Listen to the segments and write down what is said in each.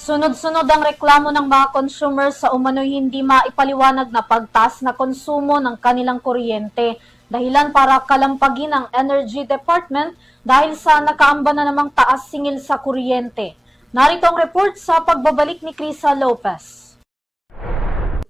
Sunod-sunod ang reklamo ng mga consumers sa umano'y hindi maipaliwanag na pagtaas na konsumo ng kanilang kuryente. Dahilan para kalampagin ang Energy Department dahil sa nakaamba na namang taas singil sa kuryente. Narito ang report sa pagbabalik ni Crisa Lopez.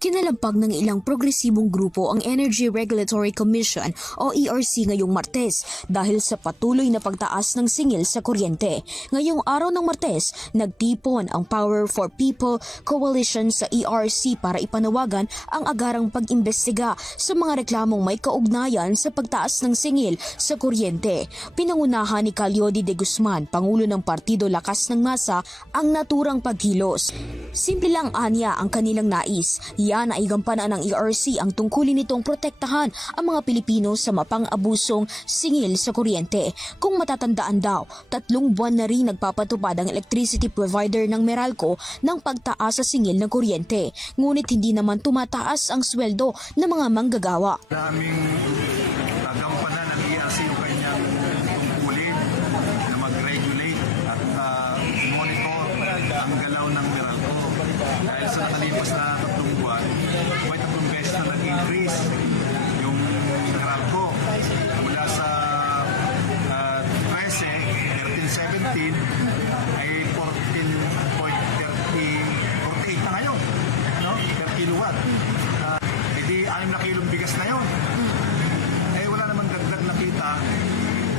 Kinalampag ng ilang progresibong grupo ang Energy Regulatory Commission o ERC ngayong Martes dahil sa patuloy na pagtaas ng singil sa kuryente. Ngayong araw ng Martes, nagtipon ang Power for People Coalition sa ERC para ipanawagan ang agarang pag-imbestiga sa mga reklamong may kaugnayan sa pagtaas ng singil sa kuryente. Pinangunahan ni Calyodi de Guzman, Pangulo ng Partido Lakas ng Masa, ang naturang pagkilos. Simple lang anya ang kanilang nais. Yan ay gampanan ng ERC ang tungkulin nitong protektahan ang mga Pilipino sa mapang-abusong singil sa kuryente. Kung matatandaan daw, 3 buwan na rin nagpapatupad ang electricity provider ng Meralco ng pagtaas sa singil ng kuryente. Ngunit hindi naman tumataas ang sweldo ng mga manggagawa. Naming gagampanan ng ERC yung kanyang tungkulin na mag-regulate at monitor ang galaw ng Meralco. Dahil sa nakalipas na 3 buwan, may 3 beses na nag-increase yung Meralco. Mula sa 13, 17 ay 14.48 na ngayon, no? Per kilowatt. Hindi 6 na kilong bigas na yun. Wala namang dagdag na kita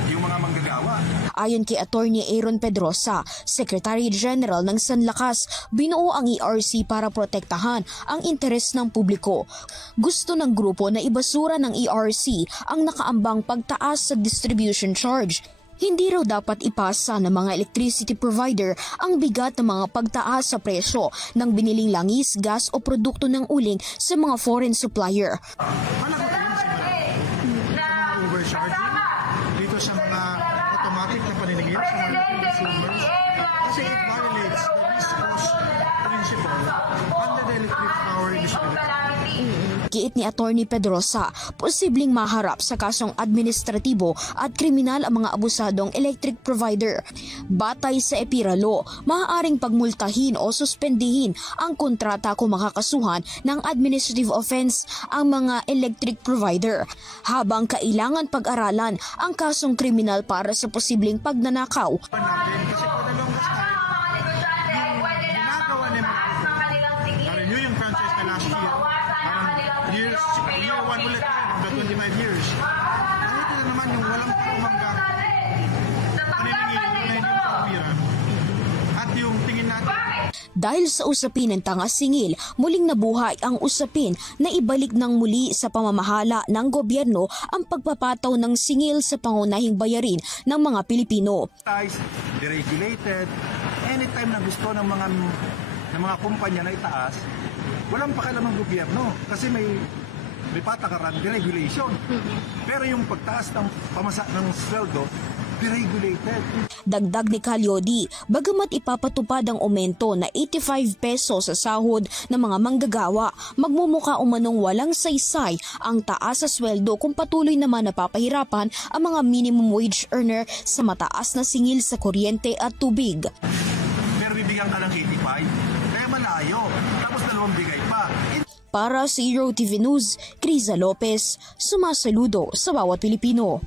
yung mga manggagawa. Ayon kay Attorney Aaron Pedrosa, Secretary General ng Sanlakas, binuo ang ERC para protektahan ang interes ng publiko. Gusto ng grupo na ibasura ng ERC ang nakaambang pagtaas sa distribution charge. Hindi raw dapat ipasa ng mga electricity provider ang bigat ng mga pagtaas sa presyo ng biniling langis, gas o produkto ng uling sa mga foreign supplier. Overcharging dito sa mga automatic na paninigil sa mga consumers kasi it violates the least cost principle under the Electric Power Industry. Giit ni Attorney Pedrosa, posibleng maharap sa kasong administratibo at kriminal ang mga abusadong electric provider. Batay sa EPIRA Law, maaaring pagmultahin o suspendihin ang kontrata kung makakasuhan ng administrative offense ang mga electric provider, habang kailangan pag-aralan ang kasong kriminal para sa posibleng pagnanakaw. Kasi for the longest time, ginagawa nila na-renew yung franchise na last year. Year 1 ulit the 25 years. Ito na naman yung walang umanggang paninigil na hindi pawiran at yung tingin natin. Dahil sa usapin ng tanga-singil, muling nabuhay ang usapin na ibalik ng muli sa pamamahala ng gobyerno ang pagpapataw ng singil sa pangunahing bayarin ng mga Pilipino. Deregulated, anytime na gusto ng mga kumpanya na itaas, walang pakialam ng gobyerno kasi may patakaran, deregulation. Pero yung pagtaas ng pamasa ng sweldo, deregulated. Dagdag ni Calyodi, bagamat ipapatupad ang aumento na 85 pesos sa sahod ng mga manggagawa, magmumuka umanong walang saysay ang taas sa sweldo kung patuloy naman napapahirapan ang mga minimum wage earner sa mataas na singil sa kuryente at tubig. Pero bibigyan ka ng 85, kaya malayo. Tapos 2 bigay pa. Para sa Euro TV News, Crisa Lopez, sumasaludo sa bawat Pilipino.